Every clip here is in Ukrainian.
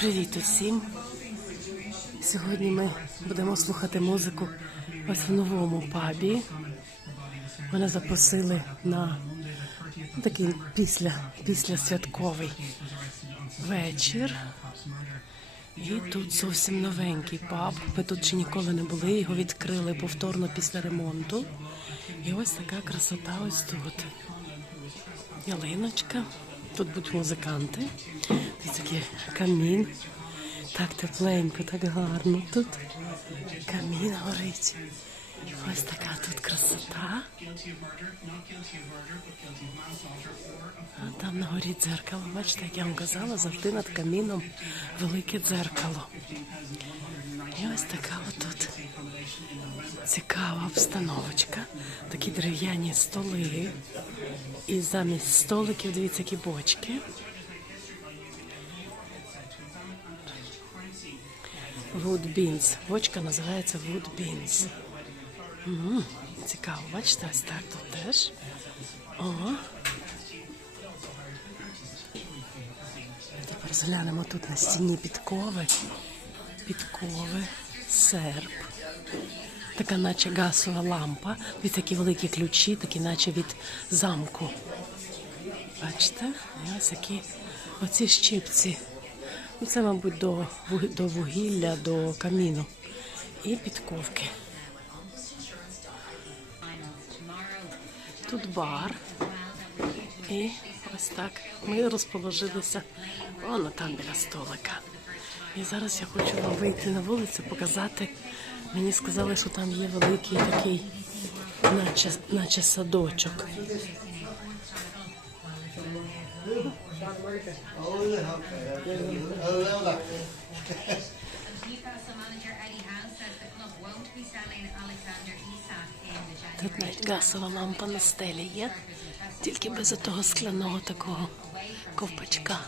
Привіт усім! Сьогодні ми будемо слухати музику ось в новому пабі. Мене запросили на такий після, після святковий вечір. І тут зовсім новенький паб. Ми тут ще ніколи не були. Його відкрили повторно після ремонту. І ось така красота ось тут. Ялиночка. Тут будуть музиканти. Тут такий камін. Так тепленько, так гарно. Тут камін горить. Ось така тут красота. А там на горі дзеркало. Бачите, як я вам казала, завжди над каміном велике дзеркало. І ось така отут цікава обстановочка. Такі дерев'яні столи. І замість столиків, дивіться, які бочки. Wood Beans. Бочка називається Wood Beans. М, Цікаво, бачите, ось так тут теж. О. Тепер зглянемо тут на стіні підкови. Підкови, серп. Така наче газова лампа. Від такі великі ключі, такі наче від замку. Бачите? Ось які оці щипці. Ну, Це, мабуть, до, до вугілля, до каміну. І підковки. Тут бар. І ось так ми розположилися воно там біля столика. І зараз я хочу вам вийти на вулицю, показати. Мені сказали, що там є великий такий, наче, наче садочок. Тут навіть газова лампа на стелі є, тільки без того скляного такого ковпачка.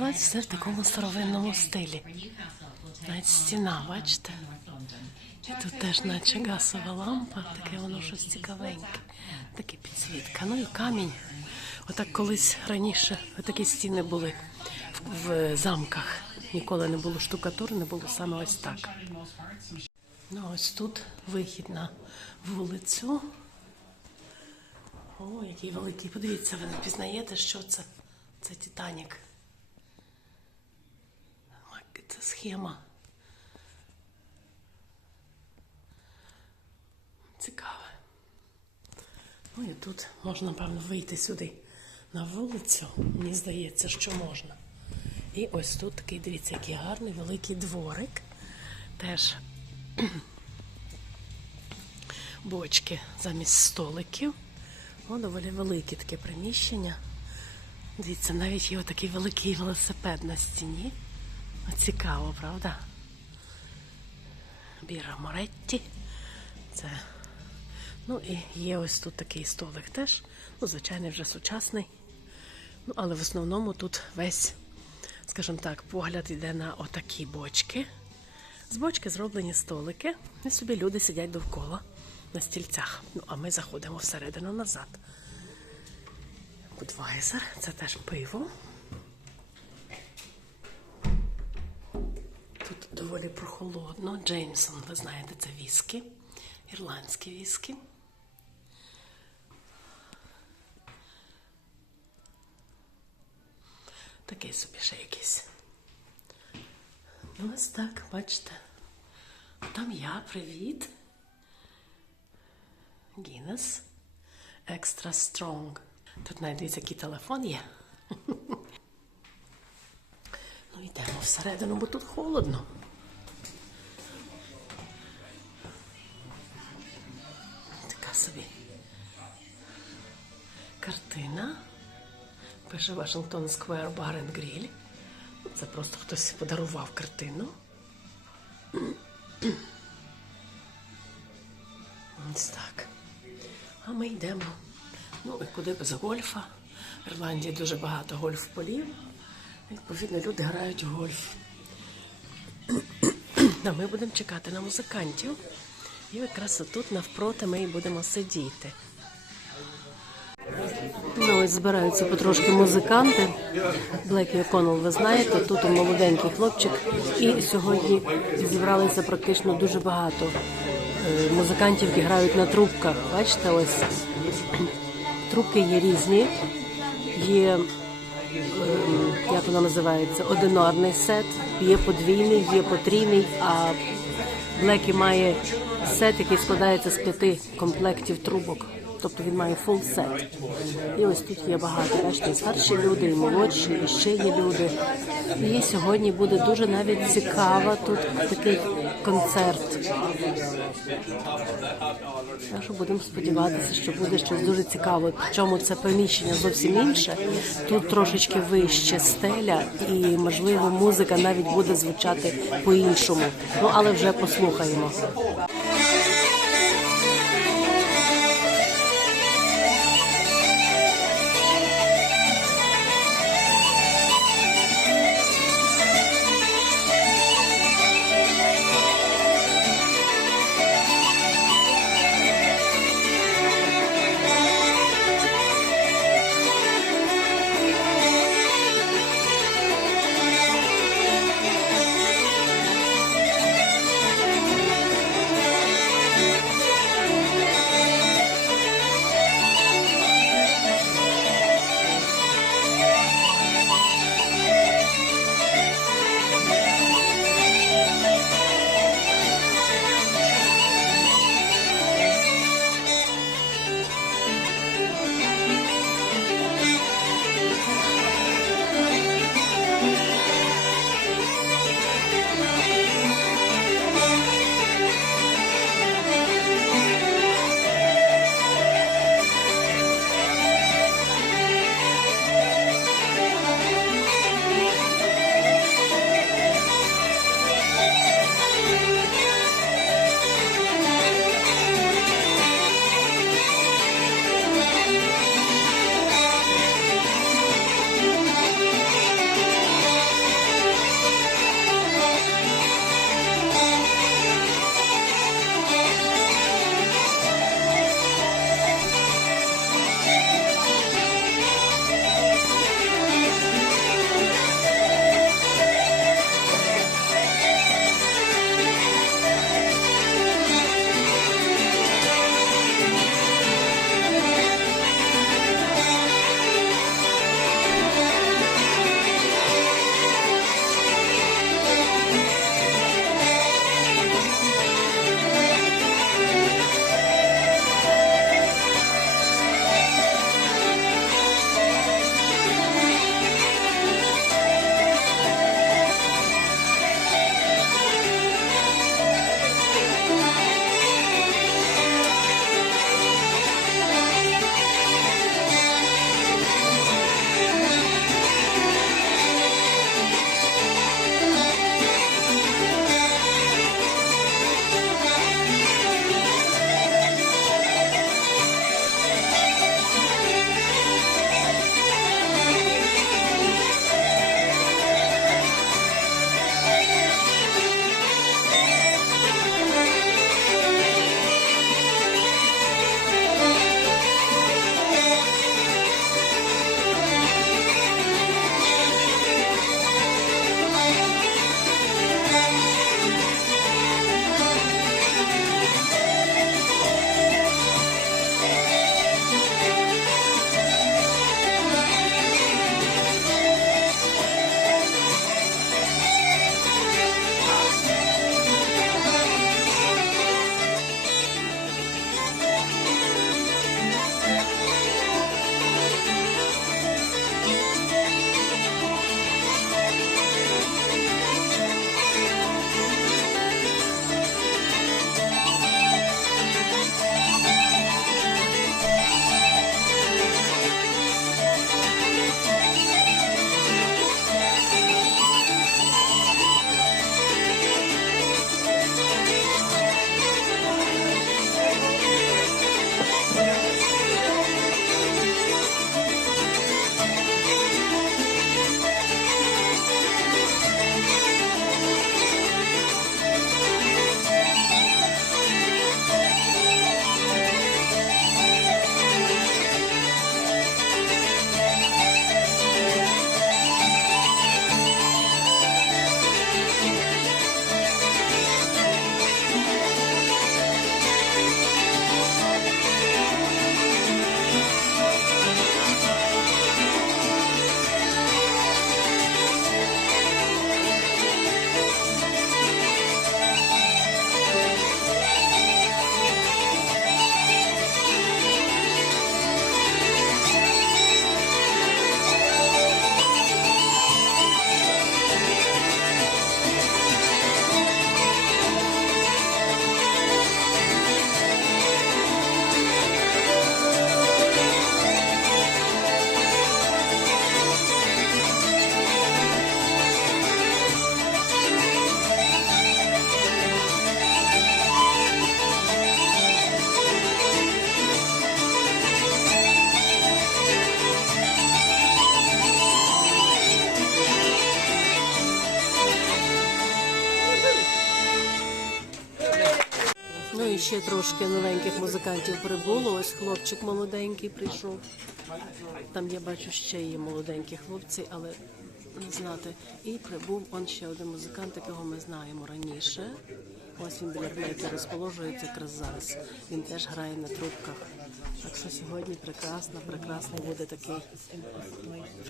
Ось все в такому старовинному стилі. Навіть стіна, бачите? І тут теж наче газова лампа, таке воно щось цікавеньке, таке підсвітка. Ну і камінь. Отак колись раніше такі стіни були в, в замках. Ніколи не було штукатури, не було саме ось так. Ну, ось тут вихід на вулицю. О, який великий. Подивіться, ви не пізнаєте, що це? Це Титанік. Це схема. Цікаве. Ну і тут можна, напевно, вийти сюди на вулицю. Мені здається, що можна. І ось тут такий, дивіться, який гарний великий дворик. Теж бочки замість столиків. О, доволі велике таке приміщення. Дивіться, навіть є такий великий велосипед на стіні. Цікаво, правда? Біра Моретті. Це. Ну і є ось тут такий столик теж. Ну, звичайно, вже сучасний. Ну, але в основному тут весь, скажімо так, погляд йде на отакі бочки. З бочки зроблені столики, і собі люди сидять довкола на стільцях. Ну, а ми заходимо всередину назад. Будвайзер, це теж пиво. Доволі прохолодно. Джеймсон, ви знаєте, це віскі, ірландські віскі. Такий собі ще якийсь. Ну, ось так, бачите. Там я, привіт. Гіннес. Екстра стронг. Тут навіть дивіться, який телефон є. Ну, йдемо всередину, бо тут холодно. Собі. Картина. Пише Вашингтон Сквер Бар Grill. Це просто хтось подарував картину. Ось так. А ми йдемо. Ну і куди без гольфа. В Ірландії дуже багато гольф-полів. Відповідно, люди грають у гольф. А ми будемо чекати на музикантів. І якраз тут навпроти ми і будемо сидіти. Ну, ось Збираються потрошки музиканти. Блекі Оконол, ви знаєте, тут молоденький хлопчик. І сьогодні зібралися практично дуже багато е, музикантів, які грають на трубках. Бачите, ось трубки є різні. Є ем, як воно називається, одинарний сет, є подвійний, є потрійний, а Блекі має сет, який складається з п'яти комплектів трубок. Тобто він має фул сет. І ось тут є багато. І старші люди, і молодші, і ще є люди. І сьогодні буде дуже навіть цікаво тут такий концерт. Так що будемо сподіватися, що буде щось дуже цікаве. Причому це приміщення зовсім інше. Тут трошечки вище стеля, і можливо музика навіть буде звучати по-іншому. Ну але вже послухаємо. Ще трошки новеньких музикантів прибуло. Ось хлопчик молоденький прийшов. Там я бачу ще є молоденькі хлопці, але не знати. І прибув он ще один музикант, якого ми знаємо раніше. Ось він біля розположується якраз зараз. Він теж грає на трубках. Так що сьогодні прекрасно, прекрасно буде такий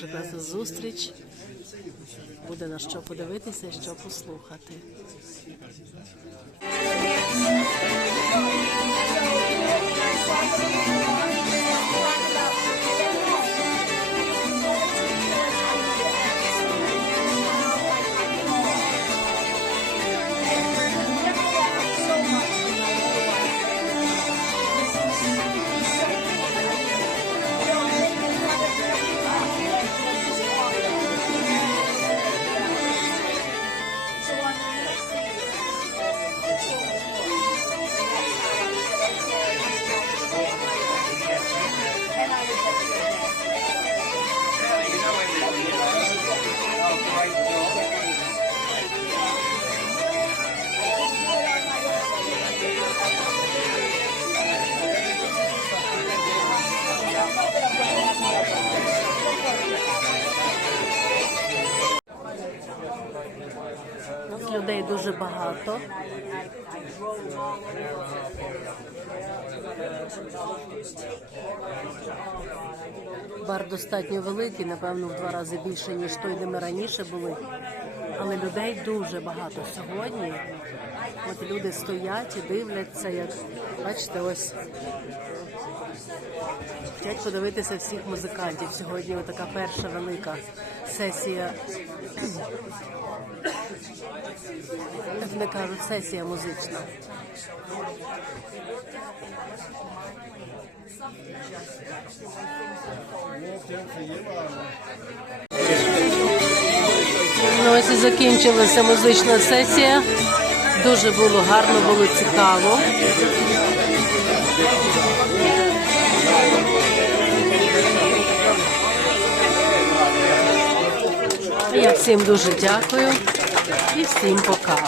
прекрасна зустріч. Буде на що подивитися і що послухати. Людей дуже багато. Бар достатньо великий, напевно, в два рази більше, ніж той, де ми раніше були. Але людей дуже багато сьогодні. От люди стоять і дивляться, як бачите, ось хочуть подивитися всіх музикантів. Сьогодні така перша велика сесія. Як вони кажуть, сесія музична. Ну, ось і закінчилася музична сесія. Дуже було гарно, було цікаво. Я всім дуже дякую і всім пока.